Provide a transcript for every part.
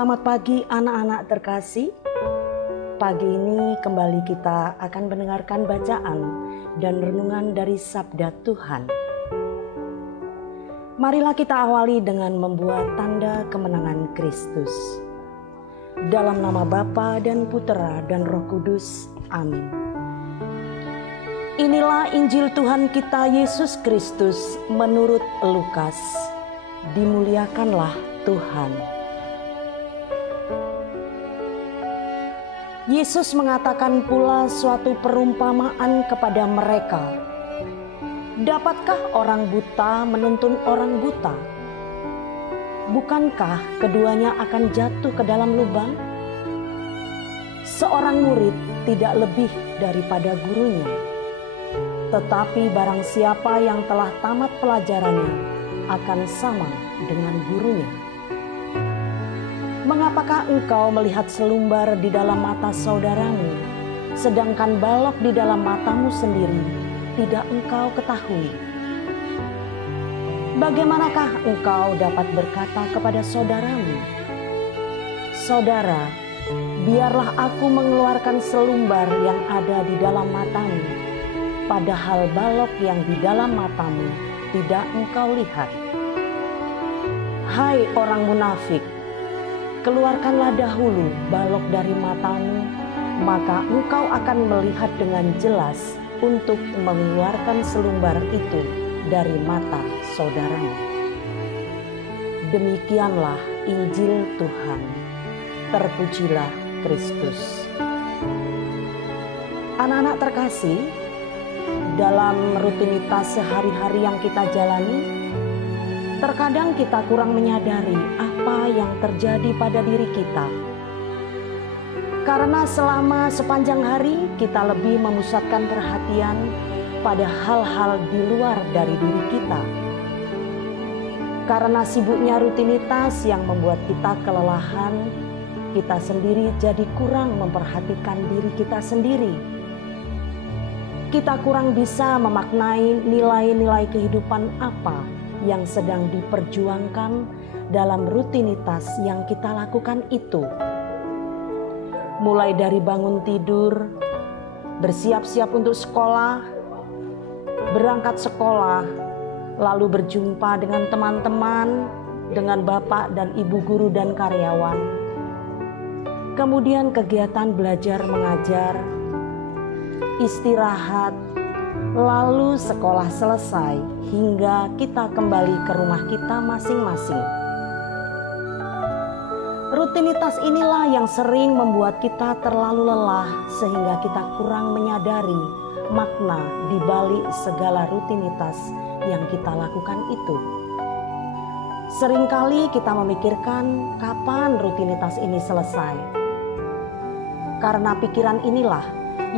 Selamat pagi anak-anak terkasih. Pagi ini kembali kita akan mendengarkan bacaan dan renungan dari Sabda Tuhan. Marilah kita awali dengan membuat tanda kemenangan Kristus. Dalam nama Bapa dan Putera dan Roh Kudus. Amin. Inilah Injil Tuhan kita Yesus Kristus menurut Lukas. Dimuliakanlah Tuhan. Yesus mengatakan pula suatu perumpamaan kepada mereka. Dapatkah orang buta menuntun orang buta? Bukankah keduanya akan jatuh ke dalam lubang? Seorang murid tidak lebih daripada gurunya. Tetapi barang siapa yang telah tamat pelajarannya akan sama dengan gurunya. Mengapakah engkau melihat selumbar di dalam mata saudaramu, sedangkan balok di dalam matamu sendiri tidak engkau ketahui? Bagaimanakah engkau dapat berkata kepada saudaramu, "Saudara, biarlah aku mengeluarkan selumbar yang ada di dalam matamu," padahal balok yang di dalam matamu tidak engkau lihat? Hai orang munafik! Keluarkanlah dahulu balok dari matamu, maka engkau akan melihat dengan jelas untuk mengeluarkan selumbar itu dari mata saudaramu. Demikianlah Injil Tuhan. Terpujilah Kristus. Anak-anak terkasih, dalam rutinitas sehari-hari yang kita jalani, terkadang kita kurang menyadari apa yang terjadi pada diri kita. Karena selama sepanjang hari kita lebih memusatkan perhatian pada hal-hal di luar dari diri kita. Karena sibuknya rutinitas yang membuat kita kelelahan, kita sendiri jadi kurang memperhatikan diri kita sendiri. Kita kurang bisa memaknai nilai-nilai kehidupan apa yang sedang diperjuangkan dalam rutinitas yang kita lakukan itu. Mulai dari bangun tidur, bersiap-siap untuk sekolah, berangkat sekolah, lalu berjumpa dengan teman-teman, dengan bapak dan ibu guru dan karyawan. Kemudian kegiatan belajar mengajar, istirahat, lalu sekolah selesai hingga kita kembali ke rumah kita masing-masing. Rutinitas inilah yang sering membuat kita terlalu lelah sehingga kita kurang menyadari makna di balik segala rutinitas yang kita lakukan itu. Seringkali kita memikirkan kapan rutinitas ini selesai. Karena pikiran inilah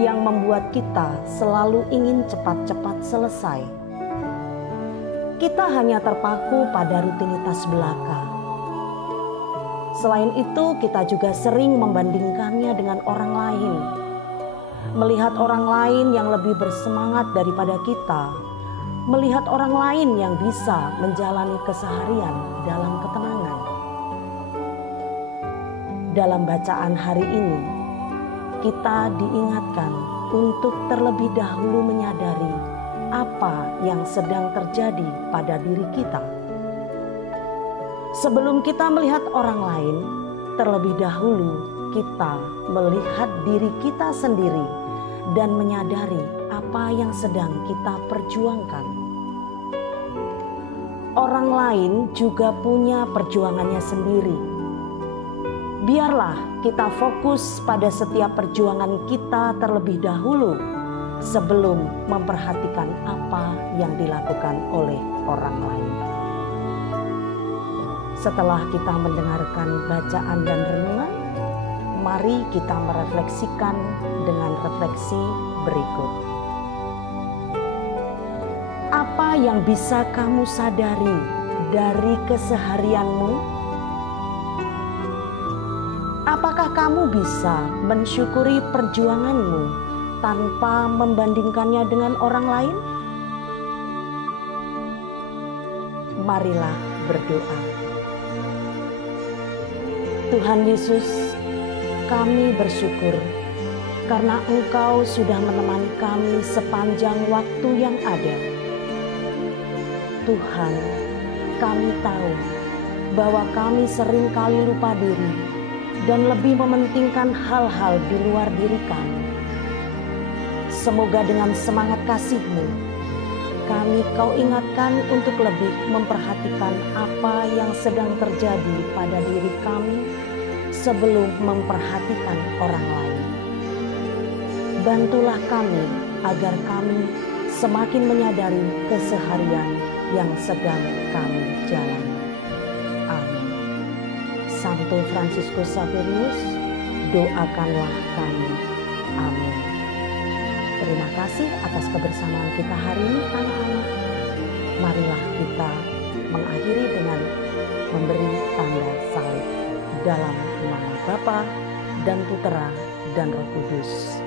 yang membuat kita selalu ingin cepat-cepat selesai. Kita hanya terpaku pada rutinitas belaka. Selain itu, kita juga sering membandingkannya dengan orang lain. Melihat orang lain yang lebih bersemangat daripada kita. Melihat orang lain yang bisa menjalani keseharian dalam ketenangan. Dalam bacaan hari ini, kita diingatkan untuk terlebih dahulu menyadari apa yang sedang terjadi pada diri kita. Sebelum kita melihat orang lain, terlebih dahulu kita melihat diri kita sendiri dan menyadari apa yang sedang kita perjuangkan. Orang lain juga punya perjuangannya sendiri. Biarlah kita fokus pada setiap perjuangan kita terlebih dahulu sebelum memperhatikan apa yang dilakukan oleh orang lain. Setelah kita mendengarkan bacaan dan renungan, mari kita merefleksikan dengan refleksi berikut. Apa yang bisa kamu sadari dari keseharianmu? Apakah kamu bisa mensyukuri perjuanganmu tanpa membandingkannya dengan orang lain? Marilah berdoa. Tuhan Yesus, kami bersyukur karena Engkau sudah menemani kami sepanjang waktu yang ada. Tuhan, kami tahu bahwa kami seringkali lupa diri dan lebih mementingkan hal-hal di luar diri kami. Semoga dengan semangat kasih-Mu, Kau ingatkan untuk lebih memperhatikan apa yang sedang terjadi pada diri kami sebelum memperhatikan orang lain. Bantulah kami agar kami semakin menyadari keseharian yang sedang kami jalani. Amin. Santo Fransiskus Saverius, doakanlah kami. Amin. Terima kasih atas kebersamaan kita hari ini, anak-anak. Marilah kita mengakhiri dengan memberi tanda salib dalam nama Bapa dan Putera dan Roh Kudus.